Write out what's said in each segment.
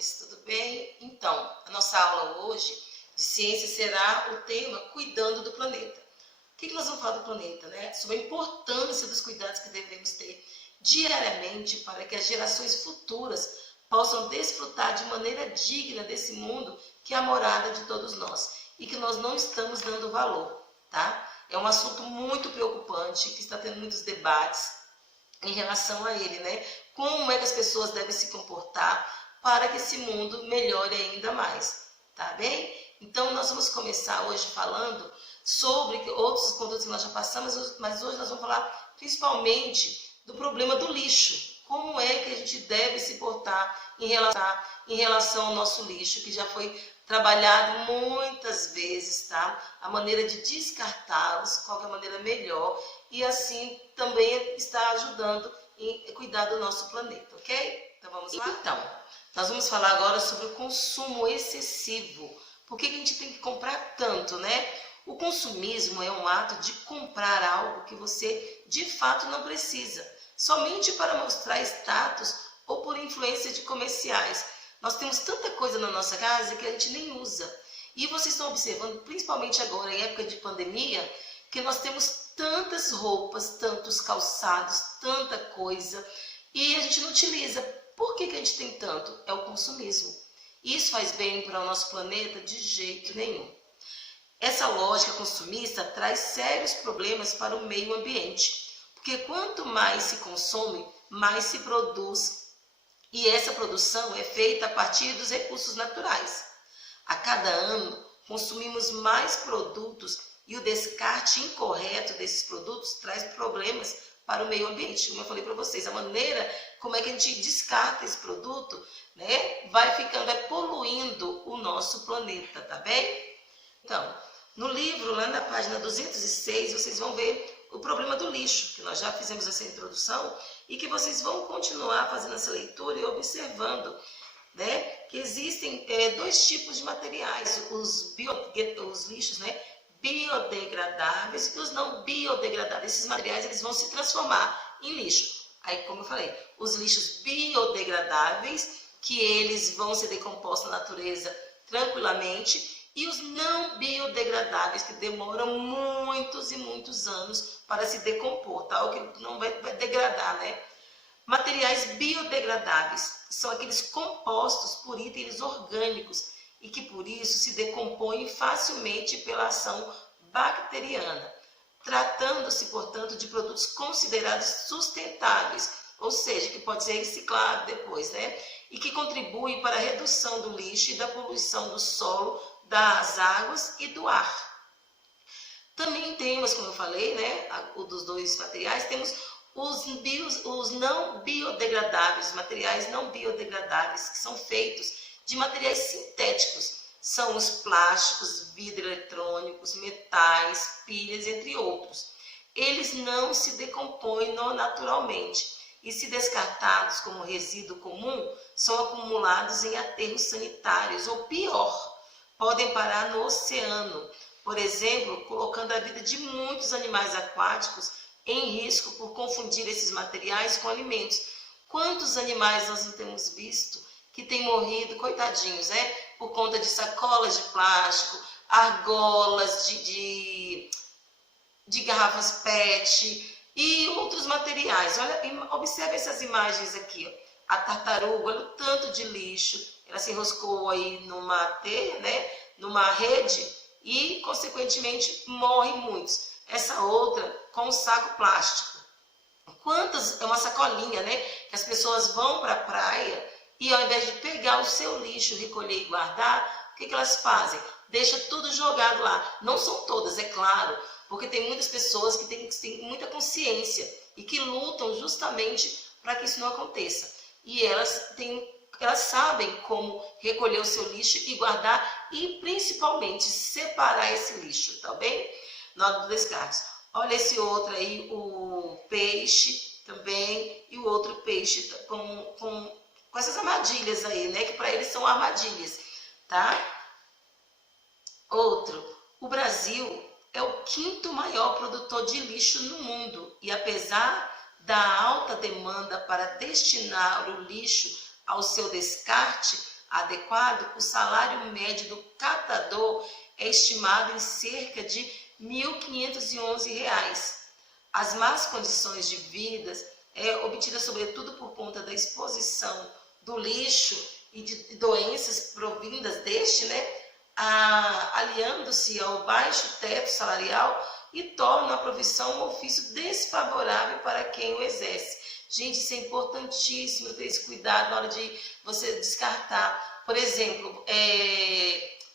amores, tudo bem? Então, a nossa aula hoje de ciência será o tema Cuidando do Planeta. O que nós vamos falar do planeta, né? Sobre a importância dos cuidados que devemos ter diariamente para que as gerações futuras possam desfrutar de maneira digna desse mundo que é a morada de todos nós e que nós não estamos dando valor, tá? É um assunto muito preocupante que está tendo muitos debates em relação a ele, né? Como é que as pessoas devem se comportar para que esse mundo melhore ainda mais, tá bem? Então, nós vamos começar hoje falando sobre outros conteúdos que nós já passamos, mas hoje nós vamos falar principalmente do problema do lixo. Como é que a gente deve se portar em relação ao nosso lixo, que já foi trabalhado muitas vezes, tá? A maneira de descartá-los, qual é a maneira melhor, e assim também está ajudando em cuidar do nosso planeta, ok? Então vamos lá? Então, nós vamos falar agora sobre o consumo excessivo. Por que a gente tem que comprar tanto, né? O consumismo é um ato de comprar algo que você de fato não precisa, somente para mostrar status ou por influência de comerciais. Nós temos tanta coisa na nossa casa que a gente nem usa. E vocês estão observando, principalmente agora em época de pandemia, que nós temos tantas roupas, tantos calçados, tanta coisa, e a gente não utiliza. Por que a gente tem tanto? É o consumismo. Isso faz bem para o nosso planeta? De jeito nenhum. Essa lógica consumista traz sérios problemas para o meio ambiente, porque quanto mais se consome, mais se produz, e essa produção é feita a partir dos recursos naturais. A cada ano, consumimos mais produtos e o descarte incorreto desses produtos traz problemas para o meio ambiente. Como eu falei para vocês, a maneira como é que a gente descarta esse produto, né, vai poluindo o nosso planeta, tá bem? Então, no livro, lá na página 206, vocês vão ver o problema do lixo, que nós já fizemos essa introdução e que vocês vão continuar fazendo essa leitura e observando, né, que existem dois tipos de materiais, os lixos, né, biodegradáveis e os não biodegradáveis. Esses materiais eles vão se transformar em lixo. Aí, como eu falei, os lixos biodegradáveis, que eles vão ser decompostos na natureza tranquilamente, e os não biodegradáveis, que demoram muitos e muitos anos para se decompor, tá? O que não vai degradar, né? Materiais biodegradáveis são aqueles compostos por itens orgânicos e que por isso se decompõem facilmente pela ação bacteriana, tratando-se, portanto, de produtos considerados sustentáveis, ou seja, que pode ser reciclado depois, né? E que contribuem para a redução do lixo e da poluição do solo, das águas e do ar. Também temos, como eu falei, né, dos dois materiais, temos os não biodegradáveis, materiais não biodegradáveis, que são feitos de materiais sintéticos. São os plásticos, vidro eletrônicos, metais, pilhas, entre outros. Eles não se decompõem naturalmente e, se descartados como resíduo comum, são acumulados em aterros sanitários, ou pior, podem parar no oceano, por exemplo, colocando a vida de muitos animais aquáticos em risco por confundir esses materiais com alimentos. Quantos animais nós não temos visto que têm morrido, coitadinhos, né? Por conta de sacolas de plástico, argolas de garrafas PET e outros materiais. Olha, observe essas imagens aqui, ó. A tartaruga, olha o tanto de lixo, ela se enroscou aí numa teia, né? Numa rede e, consequentemente, morrem muitos. Essa outra com um saco plástico. Quantas, é uma sacolinha, né? Que as pessoas vão para a praia e, ao invés de pegar o seu lixo, recolher e guardar, o que elas fazem? Deixa tudo jogado lá. Não são todas, é claro, porque tem muitas pessoas que têm muita consciência e que lutam justamente para que isso não aconteça. E elas sabem como recolher o seu lixo e guardar e, principalmente, separar esse lixo, tá bem? Na hora do descarte. Olha esse outro aí, o peixe também, e o outro peixe com essas armadilhas aí, né? Que para eles são armadilhas, tá? Outro, o Brasil é o quinto maior produtor de lixo no mundo e, apesar da alta demanda para destinar o lixo ao seu descarte, adequado, o salário médio do catador é estimado em cerca de R$ 1.511. As más condições de vida obtidas sobretudo por conta da exposição do lixo e de doenças provindas deste, aliando-se ao baixo teto salarial e tornam a profissão um ofício desfavorável para quem o exerce. Gente, isso é importantíssimo, ter esse cuidado na hora de você descartar. Por exemplo,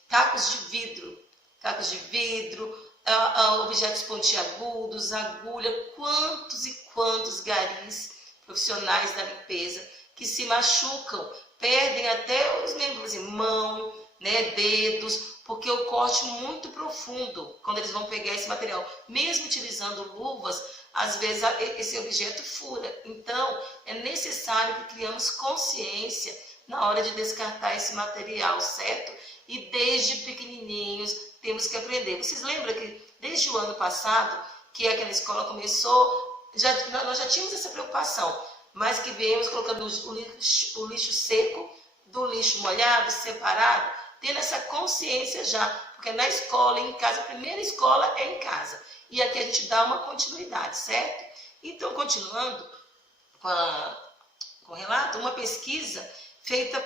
cacos de vidro, objetos pontiagudos, agulha, quantos e quantos garis profissionais da limpeza que se machucam, perdem até os membros, mão, dedos, porque o corte muito profundo, quando eles vão pegar esse material, mesmo utilizando luvas, às vezes esse objeto fura. Então, é necessário que criamos consciência na hora de descartar esse material, certo? E desde pequenininhos temos que aprender. Vocês lembram que desde o ano passado, que aquela escola começou, nós já tínhamos essa preocupação, mas que viemos colocando o lixo seco do lixo molhado, separado, tendo essa consciência já, porque na escola, em casa, a primeira escola é em casa. E aqui a gente dá uma continuidade, certo? Então, continuando com o relato, uma pesquisa feita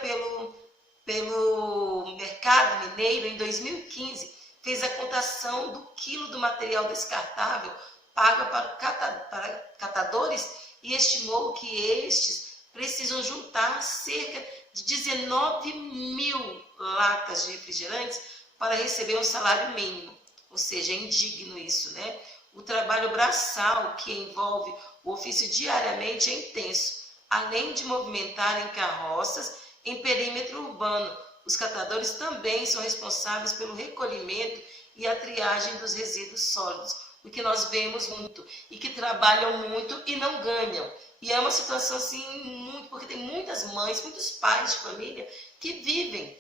pelo Mercado Mineiro em 2015 fez a contação do quilo do material descartável pago para catadores e estimou que estes precisam juntar cerca de 19.000 latas de refrigerantes para receber um salário mínimo. Ou seja, é indigno isso, O trabalho braçal que envolve o ofício diariamente é intenso, além de movimentar em carroças em perímetro urbano. Os catadores também são responsáveis pelo recolhimento e a triagem dos resíduos sólidos, o que nós vemos muito, e que trabalham muito e não ganham. E é uma situação assim, muito, porque tem muitas mães, muitos pais de família que vivem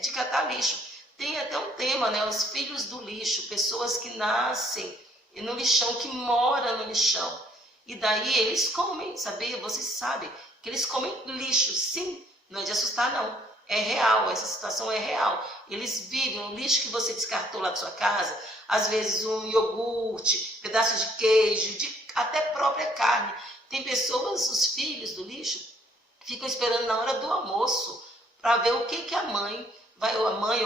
de catar lixo. Tem até um tema, os filhos do lixo, pessoas que nascem no lixão, que moram no lixão. E daí eles comem, sabia? Vocês sabem que eles comem lixo, sim, não é de assustar não. É real, essa situação é real. Eles vivem o lixo que você descartou lá da sua casa, às vezes um iogurte, pedaço de queijo, até própria carne. Tem pessoas, os filhos do lixo, ficam esperando na hora do almoço para ver o que a mãe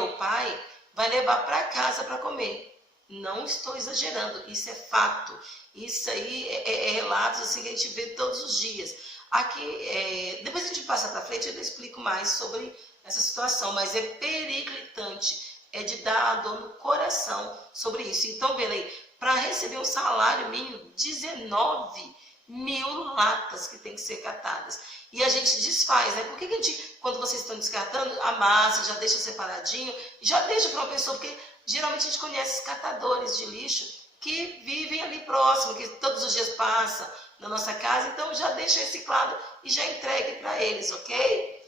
ou o pai vai levar para casa para comer. Não estou exagerando, isso é fato. Isso aí é relatos assim, que a gente vê todos os dias. Aqui, depois a gente passa para frente, eu explico mais sobre essa situação, mas é periclitante, é de dar a dor no coração sobre isso. Então, Belém, para receber um salário mínimo, 19.000 latas que tem que ser catadas. E a gente desfaz, Por que a gente, quando vocês estão descartando, amassa, já deixa separadinho, já deixa para uma pessoa, porque geralmente a gente conhece catadores de lixo que vivem ali próximo, que todos os dias passa na nossa casa, então já deixa reciclado e já entregue para eles, ok?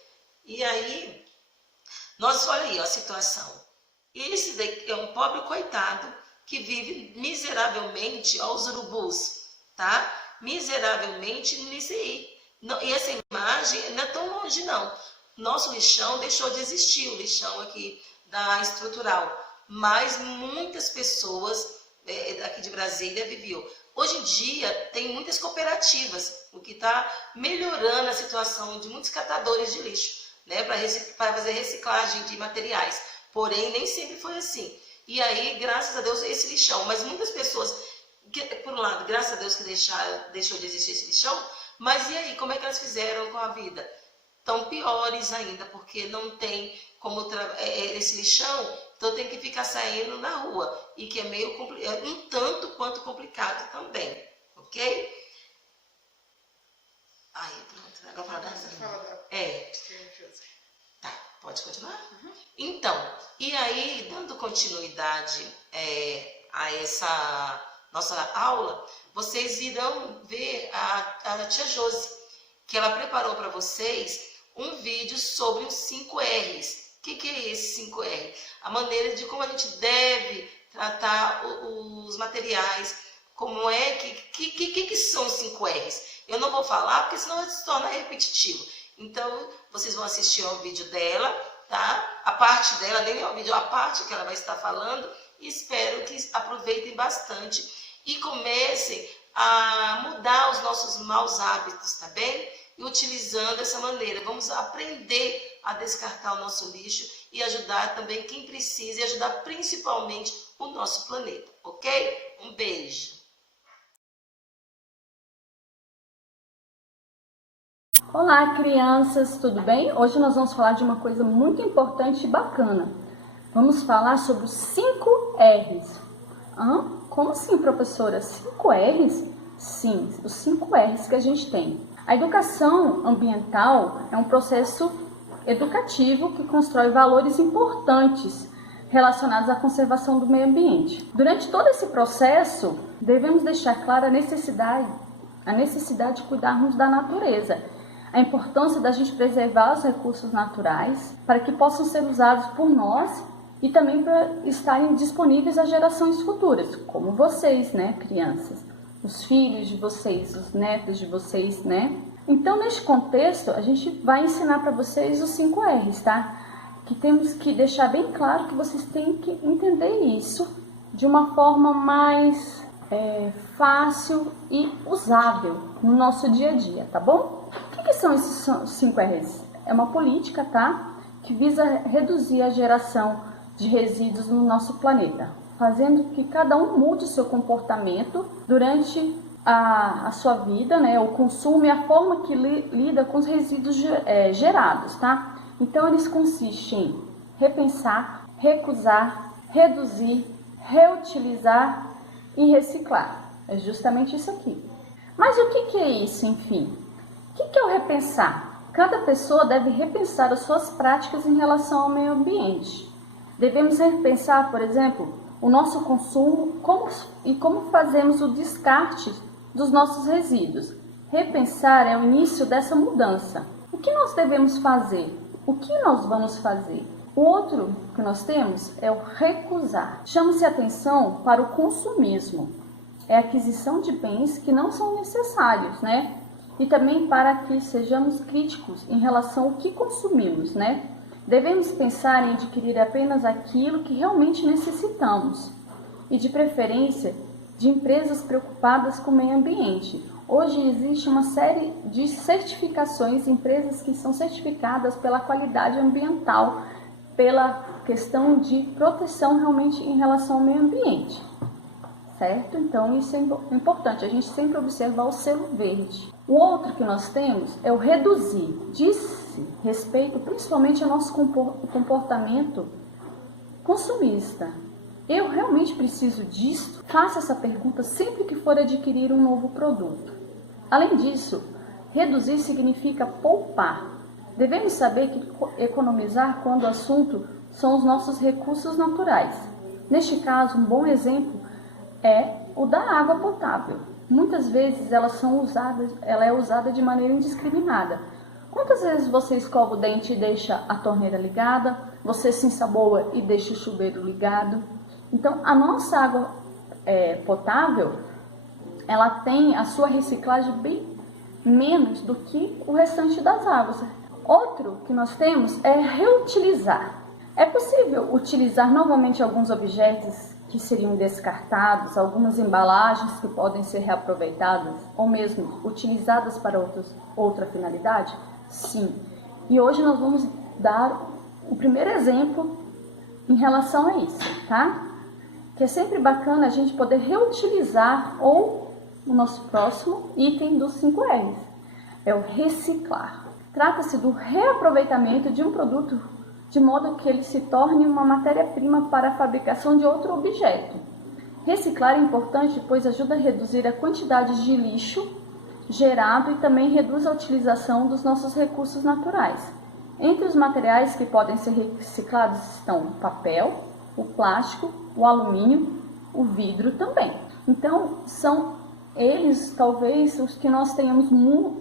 E aí, olha aí a situação. Esse daqui é um pobre coitado que vive miseravelmente aos urubus, tá? Miseravelmente nisso aí. E essa imagem não é tão longe, não. Nosso lixão deixou de existir, o lixão aqui da estrutural. Mas muitas pessoas aqui de Brasília viviam. Hoje em dia, tem muitas cooperativas, o que está melhorando a situação de muitos catadores de lixo, para fazer reciclagem de materiais. Porém, nem sempre foi assim. E aí, graças a Deus, esse lixão. Mas muitas pessoas, por um lado, graças a Deus que deixou de existir esse lixão, mas e aí, como é que elas fizeram com a vida? Estão piores ainda, porque não tem como esse lixão, então tem que ficar saindo na rua, e que é meio um tanto quanto complicado também, ok? Aí, pronto, agora fala da... Tá, pode continuar? Uhum. Então, e aí, dando continuidade a essa nossa aula, vocês irão ver a tia Josi, que ela preparou para vocês um vídeo sobre os 5 R's. O que é esse 5R? A maneira de como a gente deve tratar os materiais, como é que são os 5 R's. Eu não vou falar, porque senão se torna repetitivo. Então, vocês vão assistir ao vídeo dela, tá? A parte dela, nem ao vídeo, a parte que ela vai estar falando. Espero que aproveitem bastante e comecem a mudar os nossos maus hábitos, tá bem? E utilizando essa maneira, vamos aprender a descartar o nosso lixo e ajudar também quem precisa e ajudar principalmente o nosso planeta, ok? Um beijo! Olá, crianças, tudo bem? Hoje nós vamos falar de uma coisa muito importante e bacana. Vamos falar sobre os 5 R's. Como assim, professora? 5 R's? Sim, os 5 R's que a gente tem. A educação ambiental é um processo educativo que constrói valores importantes relacionados à conservação do meio ambiente. Durante todo esse processo, devemos deixar clara a necessidade de cuidarmos da natureza, a importância da gente preservar os recursos naturais para que possam ser usados por nós e também para estarem disponíveis às gerações futuras, como vocês, né, crianças? Os filhos de vocês, os netos de vocês, né? Então, neste contexto, a gente vai ensinar para vocês os 5 R's, tá? Que temos que deixar bem claro que vocês têm que entender isso de uma forma mais fácil e usável no nosso dia a dia, tá bom? O que são esses 5 R's? É uma política, tá? Que visa reduzir a geração de resíduos no nosso planeta, fazendo que cada um mude o seu comportamento durante a sua vida, né? O consumo e a forma que lida com os resíduos gerados, tá? Então, eles consistem em repensar, recusar, reduzir, reutilizar e reciclar. É justamente isso aqui. Mas o que é isso, enfim? O que é o repensar? Cada pessoa deve repensar as suas práticas em relação ao meio ambiente. Devemos repensar, por exemplo, o nosso consumo e como fazemos o descarte dos nossos resíduos. Repensar é o início dessa mudança. O que nós devemos fazer? O que nós vamos fazer? O outro que nós temos é o recusar. Chama-se atenção para o consumismo. É a aquisição de bens que não são necessários, né? E também para que sejamos críticos em relação ao que consumimos, né? Devemos pensar em adquirir apenas aquilo que realmente necessitamos e, de preferência, de empresas preocupadas com o meio ambiente. Hoje existe uma série de certificações, empresas que são certificadas pela qualidade ambiental, pela questão de proteção realmente em relação ao meio ambiente, certo? Então isso é importante, a gente sempre observar o selo verde. O outro que nós temos é o reduzir. Diz-se respeito principalmente ao nosso comportamento consumista. Eu realmente preciso disso? Faça essa pergunta sempre que for adquirir um novo produto. Além disso, reduzir significa poupar. Devemos saber que economizar quando o assunto são os nossos recursos naturais. Neste caso, um bom exemplo é o da água potável. Muitas vezes ela é usada de maneira indiscriminada. Quantas vezes você escova o dente e deixa a torneira ligada? Você se ensaboa e deixa o chuveiro ligado? Então, a nossa água potável, ela tem a sua reciclagem bem menos do que o restante das águas. Outro que nós temos é reutilizar. É possível utilizar novamente alguns objetos que seriam descartados, algumas embalagens que podem ser reaproveitadas ou mesmo utilizadas para outra finalidade? Sim. E hoje nós vamos dar o primeiro exemplo em relação a isso, tá? Que é sempre bacana a gente poder reutilizar ou o nosso próximo item dos 5 R's. É o reciclar. Trata-se do reaproveitamento de um produto de modo que ele se torne uma matéria-prima para a fabricação de outro objeto. Reciclar é importante, pois ajuda a reduzir a quantidade de lixo gerado e também reduz a utilização dos nossos recursos naturais. Entre os materiais que podem ser reciclados estão o papel, o plástico, o alumínio, o vidro também. Então, são eles talvez os que nós tenhamos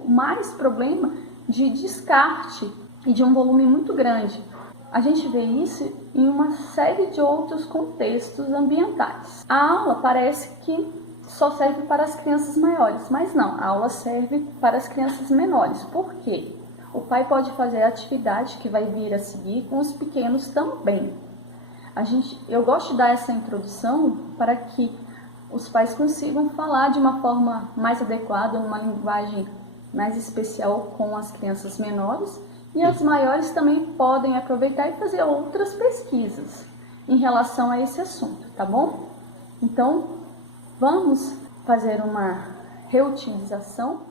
mais problema de descarte e de um volume muito grande. A gente vê isso em uma série de outros contextos ambientais. A aula parece que só serve para as crianças maiores, mas não, a aula serve para as crianças menores. Por quê? o pai pode fazer a atividade que vai vir a seguir com os pequenos também. Eu gosto de dar essa introdução para que os pais consigam falar de uma forma mais adequada, uma linguagem mais especial com as crianças menores, e as maiores também podem aproveitar e fazer outras pesquisas em relação a esse assunto, tá bom? Então, vamos fazer uma reutilização.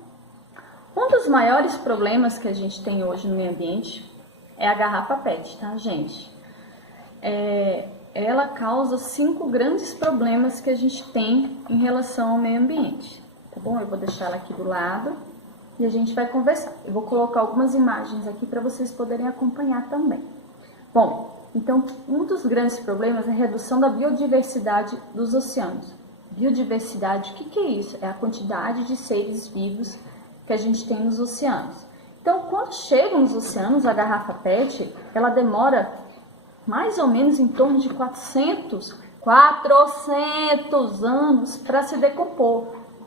Um dos maiores problemas que a gente tem hoje no meio ambiente é a garrafa PET, tá, gente? Ela causa 5 grandes problemas que a gente tem em relação ao meio ambiente, tá bom? Eu vou deixar ela aqui do lado e a gente vai conversar. Eu vou colocar algumas imagens aqui para vocês poderem acompanhar também. Bom, então, um dos grandes problemas é a redução da biodiversidade dos oceanos. Biodiversidade, o que é isso? É a quantidade de seres vivos que a gente tem nos oceanos. Então, quando chega nos oceanos, a garrafa PET, ela demora mais ou menos em torno de 400 anos para se decompor.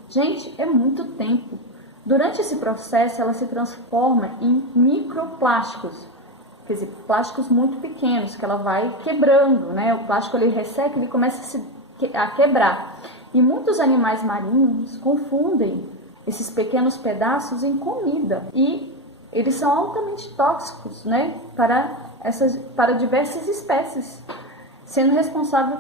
Gente, é muito tempo. Durante esse processo, ela se transforma em microplásticos, quer dizer, plásticos muito pequenos, que ela vai quebrando, né? O plástico ele resseca, ele começa a quebrar. E muitos animais marinhos confundem esses pequenos pedaços em comida. E eles são altamente tóxicos, né? Para diversas espécies, sendo responsável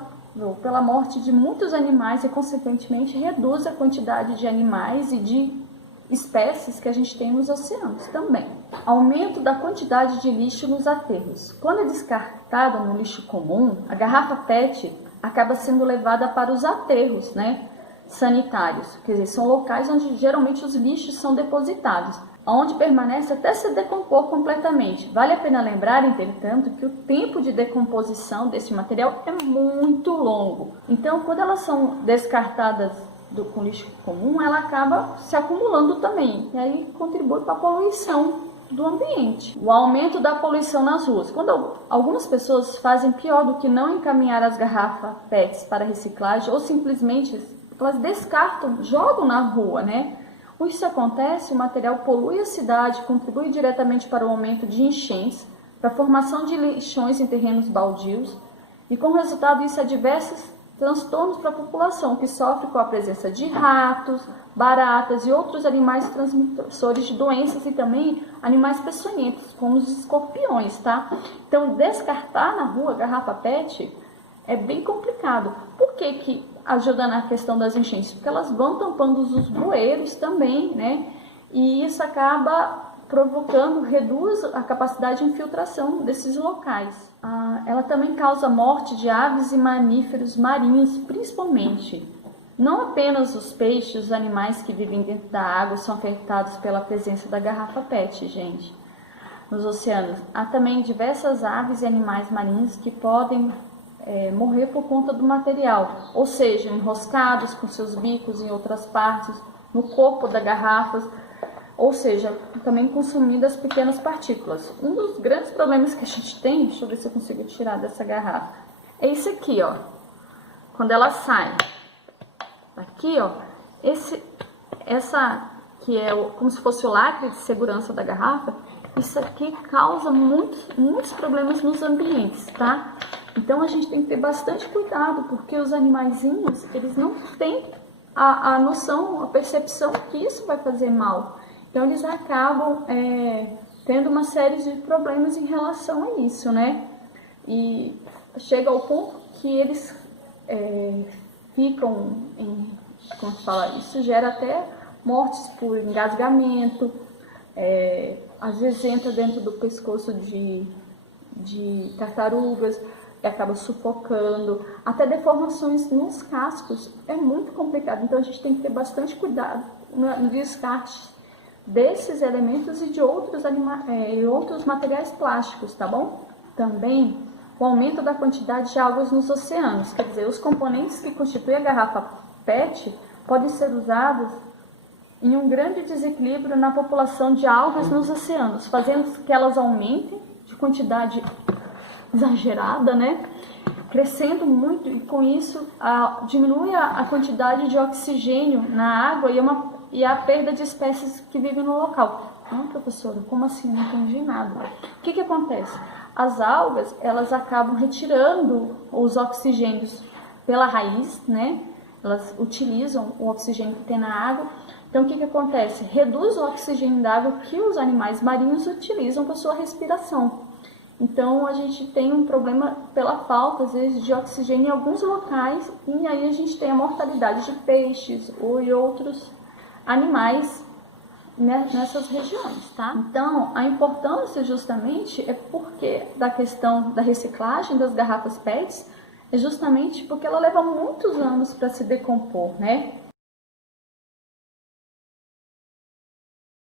pela morte de muitos animais e, consequentemente, reduz a quantidade de animais e de espécies que a gente tem nos oceanos também. Aumento da quantidade de lixo nos aterros. Quando é descartada no lixo comum, a garrafa PET acaba sendo levada para os aterros, né, sanitários, quer dizer, são locais onde geralmente os lixos são depositados, onde permanece até se decompor completamente. Vale a pena lembrar, entretanto, que o tempo de decomposição desse material é muito longo. Então, quando elas são descartadas com lixo comum, ela acaba se acumulando também, e aí contribui para a poluição do ambiente. O aumento da poluição nas ruas. Quando algumas pessoas fazem pior do que não encaminhar as garrafas PETs para reciclagem, ou simplesmente elas descartam, jogam na rua, né? Quando isso acontece, o material polui a cidade, contribui diretamente para o aumento de enchentes, para a formação de lixões em terrenos baldios, e com resultado isso há diversos transtornos para a população, que sofre com a presença de ratos, baratas e outros animais transmissores de doenças e também animais peçonhentos, como os escorpiões, tá? Então, descartar na rua garrafa PET é bem complicado. Por que ajuda na questão das enchentes? Porque elas vão tampando os bueiros também, né? E isso acaba reduz a capacidade de infiltração desses locais. Ela também causa morte de aves e mamíferos marinhos, principalmente. Não apenas os peixes, os animais que vivem dentro da água são afetados pela presença da garrafa PET, gente, nos oceanos. Há também diversas aves e animais marinhos que podem morrer por conta do material, ou seja, enroscados com seus bicos em outras partes, no corpo da garrafa, ou seja, também consumindo as pequenas partículas. Um dos grandes problemas que a gente tem, deixa eu ver se eu consigo tirar dessa garrafa, é isso aqui, ó. Quando ela sai, aqui, ó, essa que é como se fosse o lacre de segurança da garrafa, isso aqui causa muitos problemas nos ambientes, tá? Então a gente tem que ter bastante cuidado, porque os animaizinhos, eles não têm a noção, a percepção que isso vai fazer mal. Então eles acabam tendo uma série de problemas em relação a isso, né? E chega ao ponto que eles ficam como se fala, isso gera até mortes por engasgamento, às vezes entra dentro do pescoço de tartarugas e acaba sufocando, até deformações nos cascos, é muito complicado. Então a gente tem que ter bastante cuidado no descarte desses elementos e de outros materiais plásticos, tá bom? Também o aumento da quantidade de águas nos oceanos, quer dizer, os componentes que constituem a garrafa PET podem ser usados em um grande desequilíbrio na população de algas nos oceanos, fazendo que elas aumentem de quantidade exagerada, né? Crescendo muito, e com isso diminui a quantidade de oxigênio na água e a perda de espécies que vivem no local. Ah, professora, como assim? Não entendi nada. O que acontece? As algas, elas acabam retirando os oxigênios pela raiz, né? Elas utilizam o oxigênio que tem na água. Então, o que acontece? Reduz o oxigênio da água que os animais marinhos utilizam para sua respiração. Então, a gente tem um problema pela falta, às vezes, de oxigênio em alguns locais, e aí a gente tem a mortalidade de peixes ou de outros animais nessas regiões, tá? Então, a importância justamente é porque da questão da reciclagem das garrafas PETs é justamente porque ela leva muitos anos para se decompor, né?